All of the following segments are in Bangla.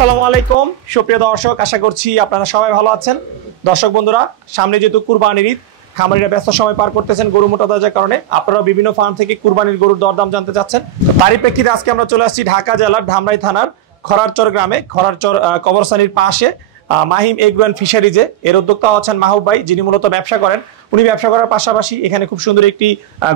আসসালামু আলাইকুম সুপ্রিয় দর্শক, আশা করছি আপনারা সবাই ভালো আছেন। দর্শক বন্ধুরা, সামনে যেহেতু কুরবানির ঈদ, খামারিরা ব্যস্ত সময় পার করতেছেন গরু মোটা তাজার কারণে। আপনারা বিভিন্ন ফার্ম থেকে কুরবানির গরুর দরদাম জানতে চাচ্ছেন। তারই প্রেক্ষিতে আজকে আমরা চলে আসছি ঢাকা জেলার ধামরাই থানার খরারচর গ্রামে, খরারচর কবরস্থানের পাশে মাহিম এগ্রো অ্যান্ড ফিশারিজে। এর উদ্যোক্তা হচ্ছেন মাহবুব ভাই, যিনি মূলত ব্যবসা করেন। উনি ব্যবসা করার পাশাপাশি এখানে খুব সুন্দর একটি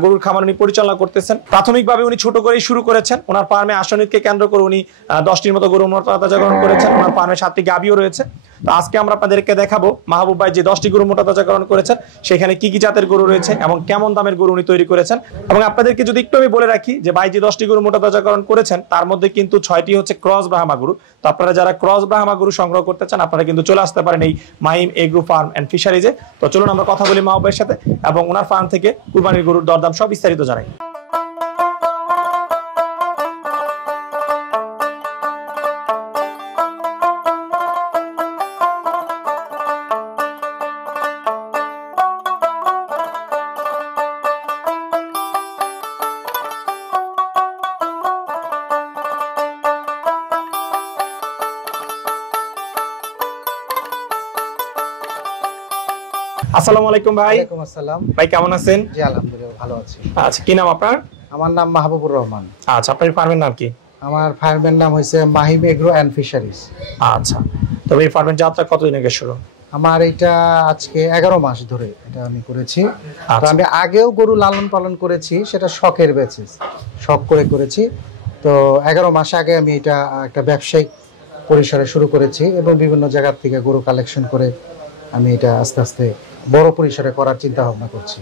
গরুর খামার উনি পরিচালনা করতেছেন। প্রাথমিকভাবে উনি ছোট করেই শুরু করেছেন। ওনার ফার্মে আসনিদকে কেন্দ্র করে উনি 10টির মতো গরু মোটা তাজাকরণ করেছেন। ওনার ফার্মে 7টি গাভীও রয়েছে। তো আজকে আমরা আপনাদেরকে দেখাবো মাহবুব ভাই যে 10টি গরু মোটা তাজাকরণ করেছেন সেখানে কি কি জাতের গরু রয়েছে এবং কেমন দামের গরু উনি তৈরি করেছেন। এবং আপনাদেরকে যদি একটু আমি বলে রাখি যে ভাই যে 10টি গরু মোটা তাজাকরণ করেছেন তার মধ্যে কিন্তু 6টি হচ্ছে ক্রস ব্রাহ্মা গরু। তো আপনারা যারা ক্রস ব্রাহ্মা গরু সংগ্রহ করতে চান আপনারা কিন্তু চলে আসতে পারেন এই মাহিম এগ্রো ফার্ম অ্যান্ড ফিশারিজে। তো চলুন আমরা কথা বলি মাহবুব ভাইয়ের সাথে এবং ওনার ফার্ম থেকে কুরবানির গরুর দরদাম সব বিস্তারিত জানাই। আসসালামু আলাইকুম ভাই। ওয়ালাইকুম আসসালাম ভাই, কেমন আছেন? জি আলহামদুলিল্লাহ ভালো আছি। আচ্ছা, কি নাম আপনার? আমার নাম মাহবুবুর রহমান। আচ্ছা, আপনার ফার্মের নাম কি? আমার ফার্মের নাম হইছে মাহিম এগ্রো অ্যান্ড ফিশারিজ। আচ্ছা, তবে এই ফার্মের যাত্রা কতদিন আগে শুরু? আমার এটা আজকে 11 মাস ধরে এটা আমি করেছি। আচ্ছা। তো আমি আগেও গরু লালন পালন করেছি, সেটা শখের বেসিস, শখ করে করেছি। তো 11 মাস আগে আমি এটা একটা ব্যবসায়িক পরিসরে শুরু করেছি এবং বিভিন্ন জায়গা থেকে গরু কালেকশন করে আমি এটা আস্তে আস্তে বড় পরিসরে করার চিন্তা ভাবনা করছি।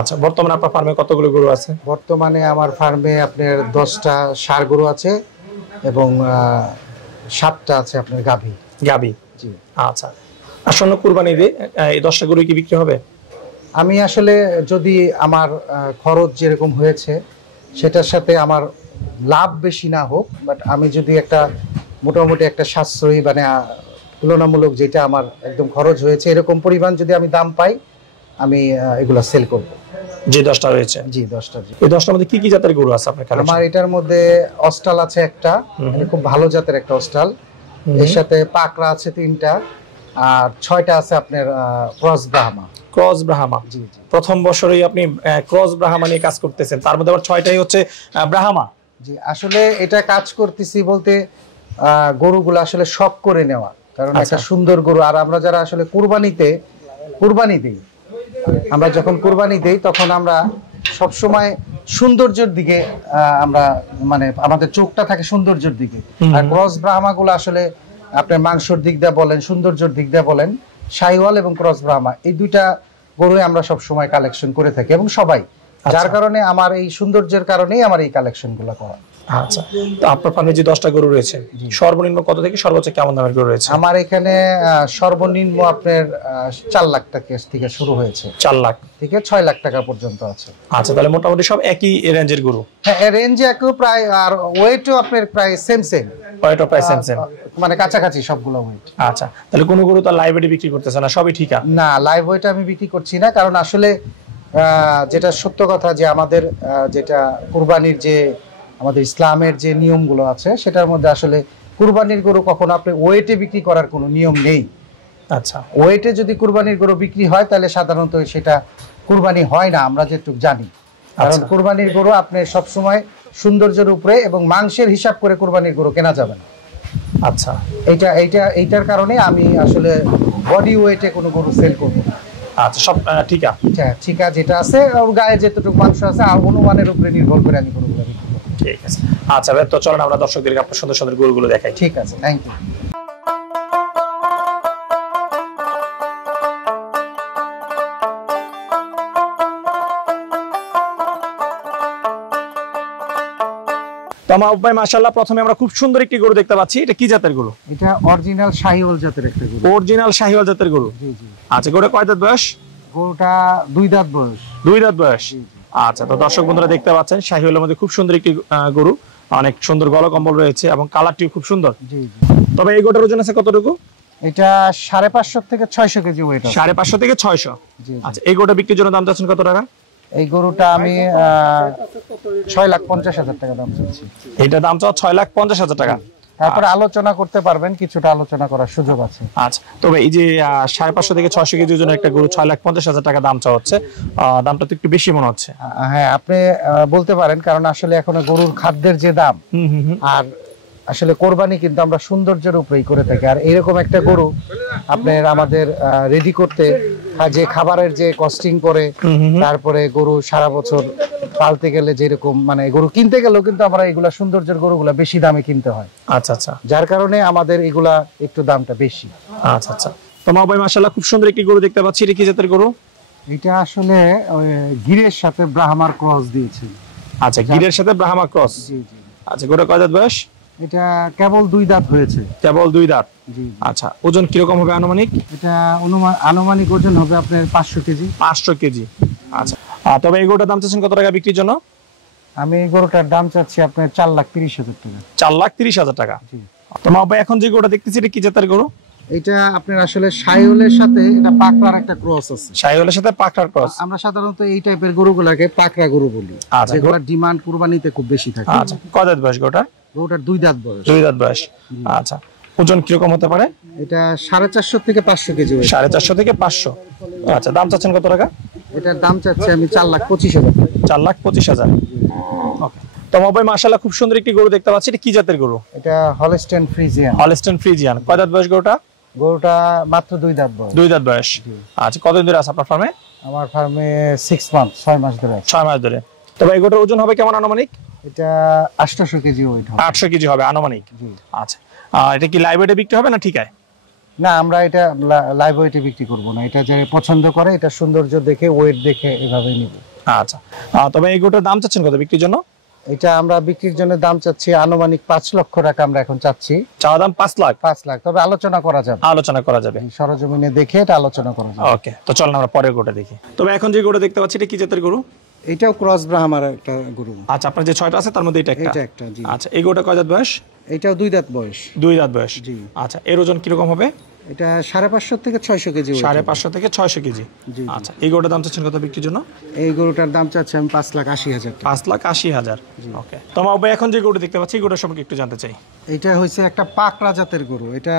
আচ্ছা, বর্তমানে আপনার ফার্মে কতগুলো গরু আছে? বর্তমানে আমার ফার্মে আপনার 10টা ষাঁড় গরু আছে এবং 7টা আছে আপনার গাভী। জি। আচ্ছা, আসন্ন কুরবানিতে এই 10টা গরু কি বিক্রি হবে? আমি আসলে যদি আমার খরচ যেরকম হয়েছে সেটার সাথে আমার লাভ বেশি না হোক, বাট আমি যদি একটা মোটামুটি একটা সাশ্রয়ী মানে তুলনামূলক যেটা আমার একদম খরচ হয়েছে এরকম পরিমাণ যদি আমি দাম পাই আমি এগুলো সেল করব। যে 10টা রয়েছে? জি 10টা। এই 10টার মধ্যে কি কি জাতের গরু আছে আপনার কাছে? আমার এটার মধ্যে অস্টাল আছে একটা, মানে খুব ভালো জাতের একটা অস্টাল। এর সাথে পাকড়া আছে 3টা আর 6টা আছে আপনার ক্রস ব্রাহ্মা। ক্রস ব্রাহ্মা? জি জি। প্রথম বছরেই আপনি ক্রস ব্রাহ্মা নিয়ে কাজ করতেছেন, তার মধ্যে আবার 6টাই হচ্ছে ব্রাহ্মা। জি, আসলে এটা কাজ করতেছি বলতে গরুগুলো আসলে শখ করে নেওয়া, কারণ একটা সুন্দর গরু। আর আমরা যারা আসলে কুরবানি দেই, আমরা যখন কুরবানি দেই তখন আমরা সব সময় সৌন্দর্যের দিকে আমরা মানে আমাদের চোখটা থাকে সৌন্দর্যের দিকে। আর ক্রস ব্রাহ্মাগুলো আসলে আপনার মাংসের দিক দিয়ে বলেন, সৌন্দর্যের দিক দিয়ে বলেন, শাহিওয়াল এবং ক্রস ব্রাহ্মা এই দুইটা গরুই আমরা সব সময় কালেকশন করে থাকি এবং সবাই, যার কারণে আমার এই সৌন্দর্যের কারণেই আমার এই কালেকশনগুলো করা। আচ্ছা, তো আপনার ফার্মে যে 10টা গরু রয়েছে সর্বনিম্ন কত থেকে সর্বোচ্চ কেমন দামের গরু রয়েছে? আমার এখানে সর্বনিম্ন আপনার 4 লাখ টাকা থেকে শুরু হয়েছে। 4 লাখ থেকে 6 লাখ টাকা পর্যন্ত আছে। আচ্ছা, তাহলে মোটামুটি সব একই রেঞ্জের গরু? হ্যাঁ, রেঞ্জে একটু প্রায়, আর ওয়েটও আপনার প্রায় সেম, ওয়েটও প্রায় সেম, মানে কাছাকাছি সবগুলো ওয়েট। আচ্ছা, তাহলে কোনো গরু তো লাইভ ওয়েটে বিক্রি করতেছে না, সবই ঠিক আছে? না, লাইভ ওয়েট আমি বিক্রি করছি না, কারণ আসলে যেটা সত্য কথা যে আমাদের যেটা কুরবানির যে আমাদের ইসলামের যে নিয়মগুলো আছে সেটার মধ্যে আসলে কুরবানির গরু কখনো আপনি ওয়েটে বিক্রি করার কোনো নিয়ম নেই। আচ্ছা, ওয়েটে যদি কুরবানির গরু বিক্রি হয় তাহলে সাধারণত সেটা কুরবানি হয় না, আমরা যেটুকু জানি। কারণ কুরবানির গরু আপনি সবসময় সৌন্দর্যের উপরে এবং মাংসের হিসাব করে কুরবানির গরু কেনা যাবে না। আচ্ছা, এইটার কারণে আমি আসলে বডি ওয়েটে কোনো গরু সেল করব না। আচ্ছা, সব ঠিক আছে। ঠিক আছে, যেটা আছে ওর গায়ে যেতটুকু মাংস আছে আর অনুমানের উপরে নির্ভর করে আমি গরুগুলো বিক্রি করব। ঠিক আছে। আচ্ছা ভাই, তো চলেন আমরা দর্শকদেরকে আপনার সুন্দর সুন্দর গরুগুলো দেখাই। ঠিক আছে, থ্যাংক ইউ। মাহবুব ভাই, মাশাআল্লাহ, প্রথমে আমরা খুব সুন্দর একটি গরু দেখতে পাচ্ছি। এটা কি জাতের গরু? এটা অরিজিনাল শাহিওয়াল জাতের একটা গরু। অরিজিনাল শাহিওয়াল জাতের গরু? জি জি। আচ্ছা, গরুটা কয় দাঁত বয়স? গরুটা 2 দাঁত বয়স। 2 দাঁত বয়স। আচ্ছা, তো দর্শক বন্ধুরা দেখতে পাচ্ছেন শাহিওয়ালের মধ্যে খুব সুন্দর একটি গরু, অনেক সুন্দর গলা কম্বল রয়েছে এবং কালারটিও খুব সুন্দর। জি জি। তবে এই গরুটার ওজন আছে কতটুকু? এটা 550 থেকে 600 কেজি ওয়েট আছে। 550 থেকে 600। আচ্ছা, এই গরুটা বিক্রির জন্য দাম চাচ্ছেন কত টাকা? এই গরুটা আমি 6,50,000 টাকা দাম চাচ্ছি। এটা দাম চাও 6,50,000 টাকা। তারপরে আলোচনা করতে পারবেন, কিছুটা আলোচনা করার সুযোগ আছে। আচ্ছা, তবে এই যে 550 থেকে 600 কেজি ওজনের একটা গরু 6,50,000 টাকা দাম চাওয়া হচ্ছে, দামটা তো একটু বেশি মনে হচ্ছে। হ্যাঁ, আপনি বলতে পারেন, কারণ আসলে এখন গরুর খাদ্যের যে দাম, আর আসলে কোরবানি কিন্তু আমরা সৌন্দর্যের উপরেই করে থাকি। আর এরকম একটা গরু আপনার আমাদের রেডি করতে যে খাবারের যে কস্টিং পড়ে, তারপরে গরু সারা বছর পালতে গেলে যেরকম মানে গরু কিনতে গেলেও কিন্তু আমরা এগুলা সৌন্দর্যের গরুগুলা বেশি দামে কিনতে হয়। আচ্ছা আচ্ছা, যার কারণে আমাদের এগুলা একটু দামটা বেশি। আচ্ছা আচ্ছা, তো মা ভাই মাশাআল্লাহ খুব সুন্দর একটি গরু দেখতে পাচ্ছি। এটা কি জাতের গরু? এটা আসলে গিরের সাথে ব্রাহ্মার ক্রস দিয়েছে। আচ্ছা, গিরের সাথে ব্রাহ্মা ক্রস। জি জি। আচ্ছা, গরুটা কয় দাঁত বয়স? এটা কেবল 2 দাঁত হয়েছে। কেবল 2 দাঁত। জি। আচ্ছা, ওজন কিরকম হবে আনুমানিক? এটা আনুমানিক ওজন হবে আপনার 500 কেজি। 500 কেজি। আচ্ছা, তবে এই গরুটার দাম চাচ্ছেন কত টাকা বিক্রির জন্য? আমি এই গরুটার দাম চাচ্ছি আপনার 4,30,000 টাকা। 4,30,000 টাকা। জি। তো মা ভাই এখন যে গরুটা দেখতেছি এটা কি জাতের গরু? এটা আপনার আসলে শাহিওয়ালের সাথে এটা পাকড়ার একটা ক্রস আছে। শাহিওয়ালের সাথে পাকড়ার ক্রস। আমরা সাধারণত এই টাইপের গরুগুলোকে পাকড়া গরু বলি। আচ্ছা, যেগুলোর ডিমান্ড কুরবানিতে খুব বেশি থাকে। আচ্ছা, কয় দাঁত বয়স গরুটার? গরুটার 2 দাঁত বয়স। 2 দাঁত বয়স। আচ্ছা, ওজন কিরকম হতে পারে? এটা 450 থেকে 500 কেজি হবে। 450 থেকে 500। আচ্ছা, দাম চাচ্ছেন কত টাকা? এটার দাম চাচ্ছি আমি 4,25,000 টাকা। 4,25,000। ওকে, তো মা ভাই মাশাআল্লাহ খুব সুন্দর একটি গরু দেখতে পাচ্ছি। এটা কি জাতের গরু? এটা হলস্টেইন ফ্রিজিয়ান। Holstein Friesian. কয় দাঁত বয়স গরুটা? গরুটা মাত্র 2 দাঁত বয়স। 2 দাঁত বয়স। আচ্ছা, কতদিন ধরে আছে আপনার ফার্মে? আমার ফার্মে 6 মাস 6 মাস ধরে আছে। 6 মাস ধরে। তবে এই গরুটার ওজন হবে কেমন আনুমানিক? এটা 800 কেজি ওয়েট হবে। 800 কেজি হবে আনুমানিক। জি। আচ্ছা, এটা কি লাইভ ওয়েটে বিক্রি হবে না ঠিকায়? না, আমরা এটা লাইভ ওয়েটে বিক্রি করব না। এটা যারা পছন্দ করে এটা সৌন্দর্য দেখে ওয়েট দেখে এভাবেই নিব। আচ্ছা, তবে এই গরুটার দাম চাচ্ছেন কত বিক্রির জন্য? এটা আমরা বিক্রির জন্য দাম চাচ্ছি আনুমানিক 5 লক্ষ টাকা আমরা এখন চাচ্ছি। চাওয়া দাম 5 লাখ। 5 লাখ, তবে আলোচনা করা যাবে। আলোচনা করা যাবে। সরজমিনে দেখে এটা আলোচনা করা যাবে। ওকে, তো চলুন আমরা পরের গরুটা দেখি। তবে এখন যে গরুটা দেখতে পাচ্ছি এটা কি জাতের গরু? এটাও ক্রস ব্রাহ্মার একটা গরু। আচ্ছা, আপনার যে 6টা আছে তার মধ্যে এটা একটা। এটা একটা, জি। আচ্ছা, এই গরুটা কয় দাঁত বয়স? এটাও 2 দাঁত বয়স। 2 দাঁত বয়স। জি। আচ্ছা, এর ওজন কিরকম হবে? এটা 550 থেকে 600 কেজি ওয়েট। 550 থেকে 600 কেজি। জি। আচ্ছা, এই গরুটার দাম চাচ্ছেন কত বিক্রির জন্য? এই গরুটার দাম চাচ্ছি আমি 5,80,000 টাকা। 5,80,000। ওকে, তো মা ভাই এখন যে গরুটা দেখতে পাচ্ছি এই গরুটার সম্পর্কে একটু জানতে চাই। এটা হইছে একটা পাকড়া জাতের গরু। এটা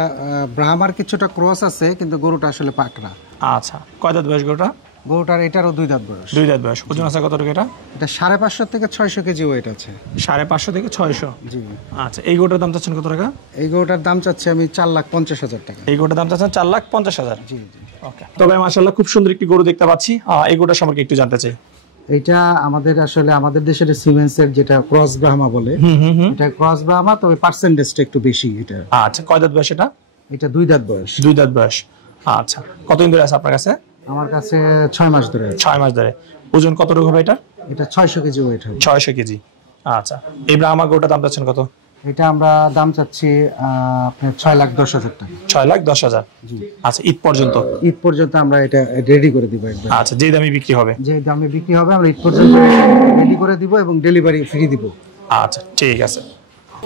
ব্রাহ্মার কিছুটা ক্রস আছে, কিন্তু গরুটা আসলে পাকড়া। আচ্ছা, কয় দাঁত বয়স গরুটা? গরুটার এটারও 2 দাঁত বয়স। 2 দাঁত বয়স। ওজন আছে কতটুকু এটা? এটা 550 থেকে 600 কেজি ওয়েট আছে। 550 থেকে 600। জি। আচ্ছা, এই গরুটার দাম চাচ্ছেন কত টাকা? এই গরুটার দাম চাচ্ছি আমি 4,50,000 টাকা। এই গরুটার দাম চাচ্ছেন 4,50,000। জি জি। ওকে, তবে মাশাআল্লাহ খুব সুন্দর একটি গরু দেখতে পাচ্ছি। এই গরুটার সম্পর্কে একটু জানতে চাই। এটা আমাদের আসলে আমাদের দেশের সিমেন্সের যেটা ক্রস ব্রাহ্মা বলে, এটা ক্রস ব্রাহ্মা, তবে পার্সেন্টেজটা একটু বেশি এটা। আচ্ছা, কয় দাঁত বয়স এটা? এটা 2 দাঁত বয়স। 2 দাঁত বয়স। আচ্ছা, কতদিন ধরে আছে আপনার কাছে? আমার কাছে 6 মাস ধরে আছে। 6 মাস ধরে। ওজন কতটুকু হবে এটা? এটা 600 কেজি ওয়েট হবে। 600 কেজি। আচ্ছা, এই ব্রাহ্মা গরুটার দাম চাচ্ছেন কত? এটা আমরা দাম চাচ্ছি আপনার 6,10,000 টাকা। 6,10,000। জি। আচ্ছা, ঈদ পর্যন্ত? ঈদ পর্যন্ত আমরা এটা রেডি করে দিব একবার। আচ্ছা, যে দামে বিক্রি হবে? যে দামে বিক্রি হবে আমরা ঈদ পর্যন্ত রেডি করে দিব এবং ডেলিভারি ফ্রি দিব। আচ্ছা, ঠিক আছে।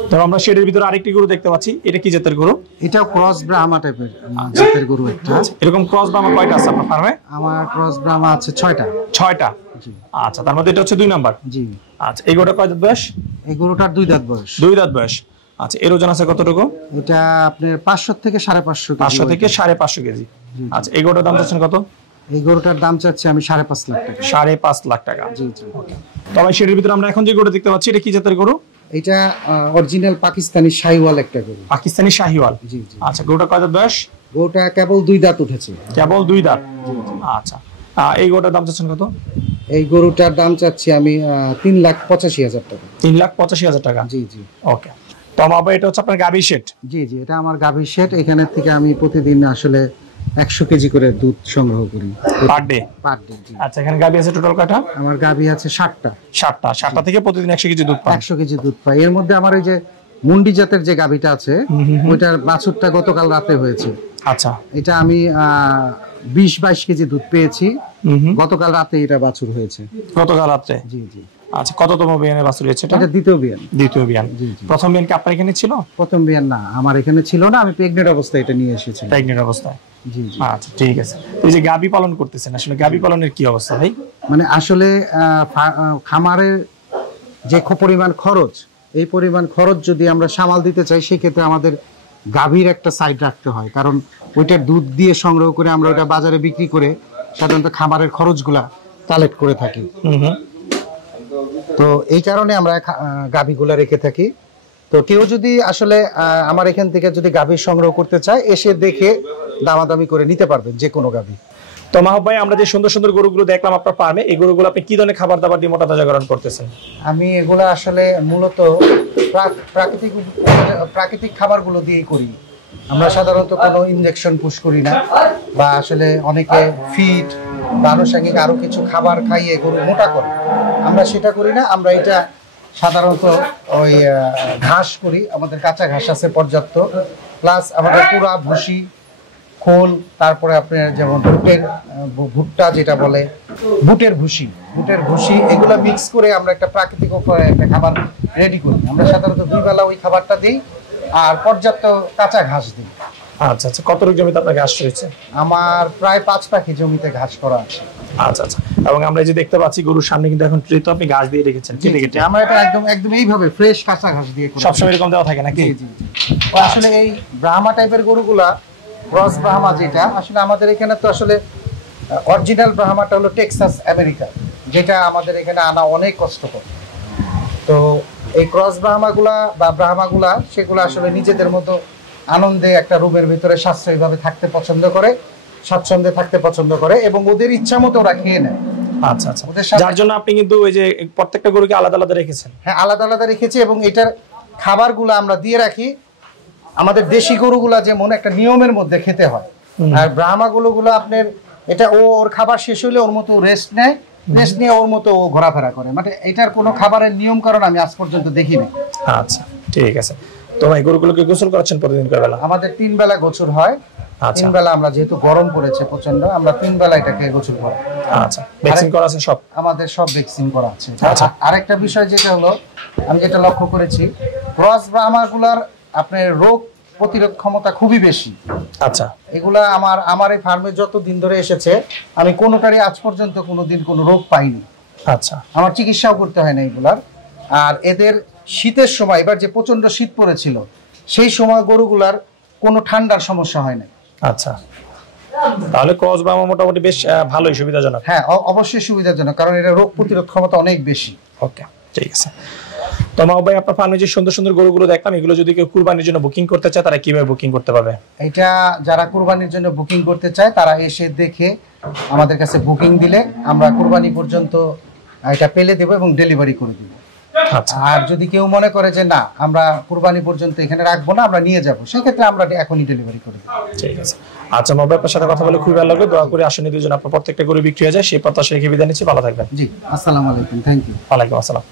তো আমরা শেডের ভিতরে আরেকটি গরু দেখতে পাচ্ছি। এটা কি জাতের গরু? এটাও ক্রস ব্রাহ্মা টাইপের জাতের গরু একটা। এরকম ক্রস ব্রাহ্মা কয়টা আছে আপনার ফার্মে? আমার ক্রস ব্রাহ্মা আছে 6টা। 6টা। জি। আচ্ছা, তার মধ্যে এটা হচ্ছে 2 নাম্বার। জি। আচ্ছা, এই গরুটা কয় দাঁত বয়স? এই গরুটার 2 দাঁত বয়স। 2 দাঁত বয়স। আচ্ছা, এর ওজন আছে কতটুকু? এটা আপনার 500 থেকে 550 কেজি। 500 থেকে 550 কেজি। আচ্ছা, এই গরুটার দাম চাচ্ছেন কত? এই গরুটার দাম চাচ্ছি আমি 5.5 লাখ টাকা। 5.5 লাখ টাকা। জি জি। তবে শেডের ভিতরে আমরা এখন যে গরু দেখতে পাচ্ছি এটা কি জাতের গরু? এটা অরিজিনাল পাকিস্তানি শাহিওয়াল একটা গরু। পাকিস্তানি শাহিওয়াল। জি জি। আচ্ছা, গরুটা কয় দাঁত বয়স? গরুটা কেবল 2 দাঁত উঠেছে। কেবল 2 দাঁত। আচ্ছা, এই গরুটার দাম চাচ্ছেন কত? এই গরুটার দাম চাচ্ছি আমি 3,85,000 টাকা। 3,85,000 টাকা। জি জি। ওকে, তো বাবা এটা হচ্ছে আপনার গাভী শেড? জি জি, এটা আমার গাভীর শেড। এখানে থেকে আমি প্রতিদিন আসলে 100 কেজি করে দুধ সংগ্রহ করি পার ডে। জি। আচ্ছা, এখানে গাভী আছে টোটাল কয়টা? আমার গাভী আছে 7টা। 7টা থেকে প্রতিদিন 100 কেজি দুধ পান? 100 কেজি দুধ পাই। এর মধ্যে আমার ওই যে মুন্ডি জাতের যে গাভীটা আছে ওইটার বাছুরটা গতকাল রাতে হয়েছে। আচ্ছা, এটা আমি 20-22 কেজি দুধ পেয়েছি। গতকাল রাতে এটা বাছুর হয়েছে। গতকাল রাতে? জি জি। আচ্ছা, কততম বিয়ানের বাছুর হয়েছে এটা? এটা দ্বিতীয় বিয়ান। দ্বিতীয় বিয়ান। জি জি। প্রথম বিয়ান কি আপনার এখানে ছিল? প্রথম বিয়ান না, আমার এখানে ছিল না। আমি প্রেগনেন্ট অবস্থায় এটা নিয়ে এসেছি। প্রেগনেন্ট অবস্থায়? জি জি। আচ্ছা, ঠিক আছে। এই যে গাভী পালন করতেছেন, আসলে গাভী পালনের কি অবস্থা ভাই? মানে আসলে খামারের যে পরিমাণ খরচ এই পরিমাণ খরচ যদি আমরা সামাল দিতে চাই, সেক্ষেত্রে আমাদের গাভীর একটা সাইড রাখতে হয়, কারণ ওইটার দুধ দিয়ে সংগ্রহ করে আমরা ওটা বাজারে বিক্রি করে সাধারণত খামারের খরচগুলা কালেক্ট করে থাকি। তো এই কারণে আমরা গাভীগুলা রেখে থাকি। তো কেউ যদি আসলে আমার এখান থেকে যদি গাভী সংগ্রহ করতে চায়, এসে দেখে দামাদামি করে নিতে পারবেন যে কোনো গাভী। তো মাহবুব ভাই, আমরা যে সুন্দর সুন্দর গরুগুলো দেখলাম আপনার ফার্মে, এই গরুগুলো আপনি কি ধরনের খাবার দাবার দিয়ে মোটা তাজাকরণ করতেছেন? আমি এগুলো আসলে মূলত প্রাকৃতিক খাবারগুলো দিয়েই করি। আমরা সাধারণত কোনো ইনজেকশন পুশ করি না, বা আসলে অনেকে ফিড বা আনুষঙ্গিক আরো কিছু খাবার খাইয়ে গরু মোটা করে, আমরা সেটা করি না। আমরা এটা সাধারণত ওই ঘাস করি, আমাদের কাঁচা ঘাস আছে পর্যাপ্ত, প্লাস আমাদের পুরা ভুসি, খোল, তারপরে আপনার যেমন ভুট্টা যেটা বলে বুটের ভুসি, এগুলো মিক্স করে আমরা একটা প্রাকৃতিক একটা খাবার রেডি করি। আমরা সাধারণত 2 বেলা ওই খাবারটা দিই, আর পর্যাপ্ত কাঁচা ঘাস দিই। আচ্ছা আচ্ছা, কতটুকু জমিতে আপনার ঘাস রয়েছে? আমার প্রায় 5 পাখি জমিতে ঘাস করা আছে। আচ্ছা আচ্ছা, এবং আমরা যে দেখতে পাচ্ছি গরুর সামনে কিন্তু এখন ট্রে তো আপনি ঘাস দিয়ে রেখেছেন, কেটে কেটে। আমরা এটা একদম এইভাবে ফ্রেশ কাঁচা ঘাস দিয়ে করি। সবসময় এরকম দেওয়া থাকে নাকি? জি। আসলে এই ব্রাহ্মা টাইপের গরুগুলা, ক্রস ব্রাহ্মা যেটা, আসলে আমাদের এখানে তো আসলে অরিজিনাল ব্রাহ্মাটা হলো টেক্সাস আমেরিকা, যেটা আমাদের এখানে আনা অনেক কষ্টকর। তো এই ক্রস ব্রাহ্মাগুলা সেগুলো আসলে নিজেদের মতো আনন্দে একটা রুমের ভিতরে সাশ্রয়ীভাবে থাকতে পছন্দ করে, স্বাচ্ছন্দ্যে থাকতে পছন্দ করে, এবং ওদের ইচ্ছা মতো ওরা খেয়ে নেয়। আচ্ছা আচ্ছা, যার জন্য আপনি কিন্তু ওই যে প্রত্যেকটা গরুকে আলাদা আলাদা রেখেছেন? হ্যাঁ, আলাদা আলাদা রেখেছি, এবং এটার খাবারগুলো আমরা দিয়ে রাখি। আমাদের দেশি গরুগুলা যেমন একটা নিয়মের মধ্যে খেতে হয়, আর ব্রাহ্মাগুলো আপনার এটা ওর খাবার শেষ হলে ওর মতো রেস্ট নেয়, রেস্ট নিয়ে ওর মতো ও ঘোরাফেরা করে। মানে এটার কোনো খাবারের নিয়ম কারণ আমি আজ পর্যন্ত দেখিনি। আচ্ছা ঠিক আছে। তো ভাই, গরুগুলোকে গোসল করাচ্ছেন প্রতিদিন কয় বেলা? আমাদের 3 বেলা গোসল হয়। 3 বেলা, আমরা যেহেতু গরম পড়েছে প্রচন্ড, আমরা 3 বেলা এটাকে গোসল করি। আচ্ছা, ভ্যাকসিন করা আছে সব? আমাদের সব ভ্যাকসিন করা আছে। আচ্ছা, আরেকটা বিষয় যেটা হলো, আমি যেটা লক্ষ্য করেছি, ক্রস ব্রাহ্মাগুলার আপনার রোগ প্রতিরোধ ক্ষমতা খুবই বেশি। আচ্ছা, এগুলা আমার এই ফার্মে যত দিন ধরে এসেছে, আমি কোনোটারই আজ পর্যন্ত কোনোদিন কোনো রোগ পাইনি। আচ্ছা, আমার চিকিৎসাও করতে হয় না এগুলার। আর এদের শীতের সময়, এবার যে প্রচন্ড শীত পড়েছিল, সেই সময় গরুগুলার কোনো ঠান্ডার সমস্যা হয় না। আচ্ছা, তাহলে ক্রস ব্রাহ্মা মোটামুটি বেশ ভালোই সুবিধাজনক। হ্যাঁ, অবশ্যই সুবিধাজনক, কারণ এটা রোগ প্রতিরোধ ক্ষমতা অনেক বেশি। ওকে, ঠিক আছে। তো মাহবুব ভাই, আপনার ফার্মে যে সুন্দর সুন্দর গরুগুলো দেখলাম, এগুলো যদি কেউ কুরবানির জন্য বুকিং করতে চায়, তারা কিভাবে বুকিং করতে পারবে? এটা যারা কুরবানির জন্য বুকিং করতে চায়, তারা এসে দেখে আমাদের কাছে বুকিং দিলে আমরা কুরবানি পর্যন্ত এটা পেলে দেবো এবং ডেলিভারি করে দেবো। আচ্ছা, আর যদি কেউ মনে করে যে না, আমরা কুরবানি পর্যন্ত এখানে রাখবো না, আমরা নিয়ে যাবো, সেক্ষেত্রে আমরা এখনই ডেলিভারি করে দেবো। ঠিক আছে। আচ্ছা মাহবুব ভাই, আপনার সাথে কথা বলে খুবই ভালো লাগলো। দোয়া করে আসলে দুজন আপনার প্রত্যেকটা গরু বিক্রি হয়ে যায়, সেই প্রত্যাশা রেখে বিদায় নিচ্ছি। ভালো থাকবেন। জি, আসসালামু আলাইকুম। Thank you. ওয়ালাইকুম আসসালাম।